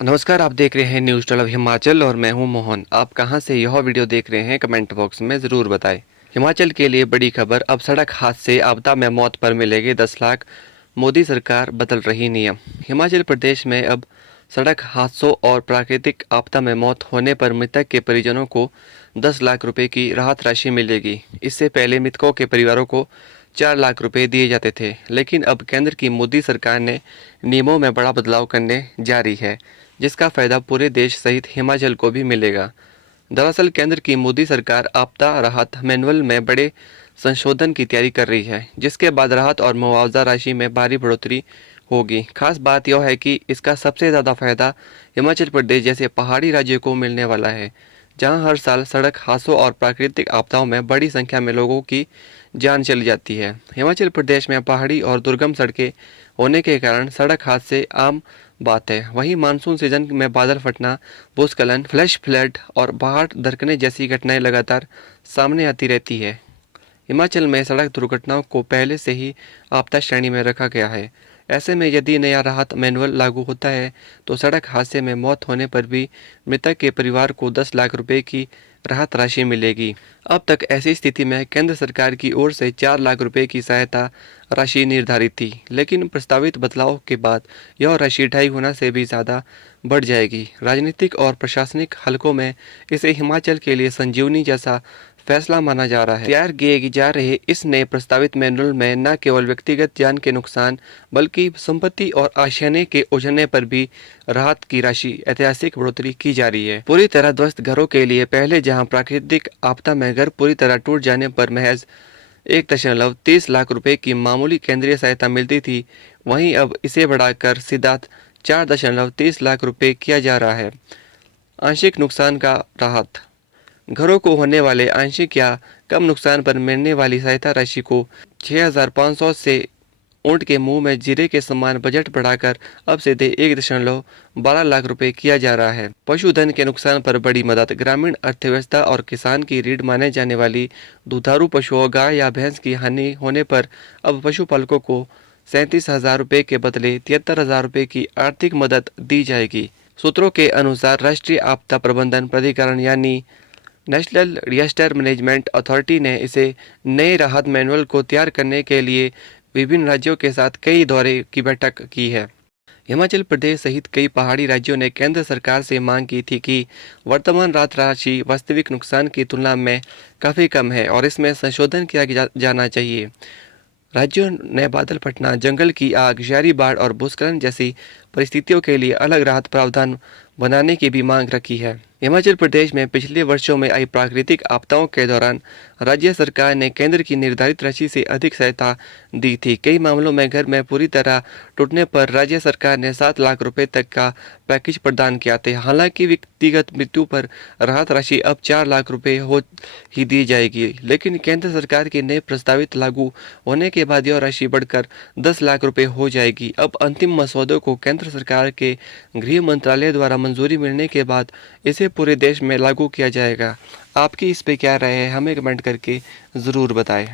नमस्कार, आप देख रहे हैं न्यूज़ 12 हिमाचल और मैं हूं मोहन। आप कहां से यह वीडियो देख रहे हैं कमेंट बॉक्स में ज़रूर बताएं। हिमाचल के लिए बड़ी खबर, अब सड़क हादसे आपदा में मौत पर मिलेंगे 10 लाख, मोदी सरकार बदल रही नियम। हिमाचल प्रदेश में अब सड़क हादसों और प्राकृतिक आपदा में मौत होने पर मृतक के परिजनों को 10 लाख रुपए की राहत राशि मिलेगी। इससे पहले मृतकों के परिवारों को 4 लाख रुपए दिए जाते थे, लेकिन अब केंद्र की मोदी सरकार ने नियमों में बड़ा बदलाव करने जा रही है, जिसका फायदा पूरे देश सहित हिमाचल को भी मिलेगा। दरअसल केंद्र की मोदी सरकार आपदा राहत मैनुअल में बड़े संशोधन की तैयारी कर रही है, जिसके बाद राहत और मुआवजा राशि में भारी बढ़ोतरी होगी। खास बात यह है कि इसका सबसे ज़्यादा फायदा हिमाचल प्रदेश जैसे पहाड़ी राज्य को मिलने वाला है, जहां हर साल सड़क हादसों और प्राकृतिक आपदाओं में बड़ी संख्या में लोगों की जान चली जाती है। हिमाचल प्रदेश में पहाड़ी और दुर्गम सड़कें होने के कारण सड़क हादसे आम बात है। वहीं मानसून सीजन में बादल फटना, भूस्खलन, फ्लैश फ्लड और पहाड़ दरकने जैसी घटनाएं लगातार सामने आती रहती है। हिमाचल में सड़क दुर्घटनाओं को पहले से ही आपदा श्रेणी में रखा गया है। ऐसे में यदि नया राहत मैनुअल लागू होता है तो सड़क हादसे में मौत होने पर भी मृतक के परिवार को 10 लाख रुपए की राहत राशि मिलेगी। अब तक ऐसी स्थिति में केंद्र सरकार की ओर से 4 लाख रुपए की सहायता राशि निर्धारित थी, लेकिन प्रस्तावित बदलाव के बाद यह राशि 2.5 गुना से भी ज़्यादा बढ़ जाएगी। राजनीतिक और प्रशासनिक हलकों में इसे हिमाचल के लिए संजीवनी जैसा फैसला माना जा रहा है। तैयार किए जा रहे इस नए प्रस्तावित मैनुअल में न केवल व्यक्तिगत जान के नुकसान, बल्कि संपत्ति और आशियाने के उजड़ने पर भी राहत की राशि ऐतिहासिक बढ़ोतरी की जा रही है। पूरी तरह ध्वस्त घरों के लिए पहले जहां प्राकृतिक आपदा में घर पूरी तरह टूट जाने पर महज 1.30 लाख रुपए की मामूली केंद्रीय सहायता मिलती थी, वहीं अब इसे बढ़ाकर सीधा 4.30 लाख रुपए किया जा रहा है। आंशिक नुकसान का राहत, घरों को होने वाले आंशिक या कम नुकसान पर मिलने वाली सहायता राशि को 6,500 से ऊंट के मुंह में जीरे के समान बजट बढ़ाकर अब सीधे 1.12 लाख रुपए किया जा रहा है। पशुधन के नुकसान पर बड़ी मदद, ग्रामीण अर्थव्यवस्था और किसान की रीढ़ माने जाने वाली दुधारू पशुओं गाय या भैंस की हानि होने पर अब पशुपालकों को 37,000 रुपए के बदले 73,000 रुपए की आर्थिक मदद दी जाएगी। सूत्रों के अनुसार राष्ट्रीय आपदा प्रबंधन प्राधिकरण यानी नेशनल डिजास्टर मैनेजमेंट अथॉरिटी ने इसे नए राहत मैनुअल को तैयार करने के लिए विभिन्न राज्यों के साथ कई दौरे की बैठक की है। हिमाचल प्रदेश सहित कई पहाड़ी राज्यों ने केंद्र सरकार से मांग की थी कि वर्तमान राहत राशि वास्तविक नुकसान की तुलना में काफ़ी कम है और इसमें संशोधन किया जाना चाहिए। राज्यों ने बादल फटना, जंगल की आग, जहरी बाढ़ और भूस्खलन जैसी परिस्थितियों के लिए अलग राहत प्रावधान बनाने की भी मांग रखी है। हिमाचल प्रदेश में पिछले वर्षों में आई प्राकृतिक आपदाओं के दौरान राज्य सरकार ने केंद्र की निर्धारित राशि से अधिक सहायता दी थी। कई मामलों में घर में पूरी तरह टूटने पर राज्य सरकार ने 7 लाख रुपए तक का पैकेज प्रदान किया था। हालांकि व्यक्तिगत मृत्यु पर राहत राशि अब 4 लाख रुपए हो ही दी जाएगी, लेकिन केंद्र सरकार के नए प्रस्तावित लागू होने के बाद यह राशि बढ़कर 10 लाख रुपए हो जाएगी। अब अंतिम मसौदे को केंद्र सरकार के गृह मंत्रालय द्वारा मंजूरी मिलने के बाद इसे पूरे देश में लागू किया जाएगा। आपकी इस पे क्या राय है, हमें कमेंट करके ज़रूर बताएं।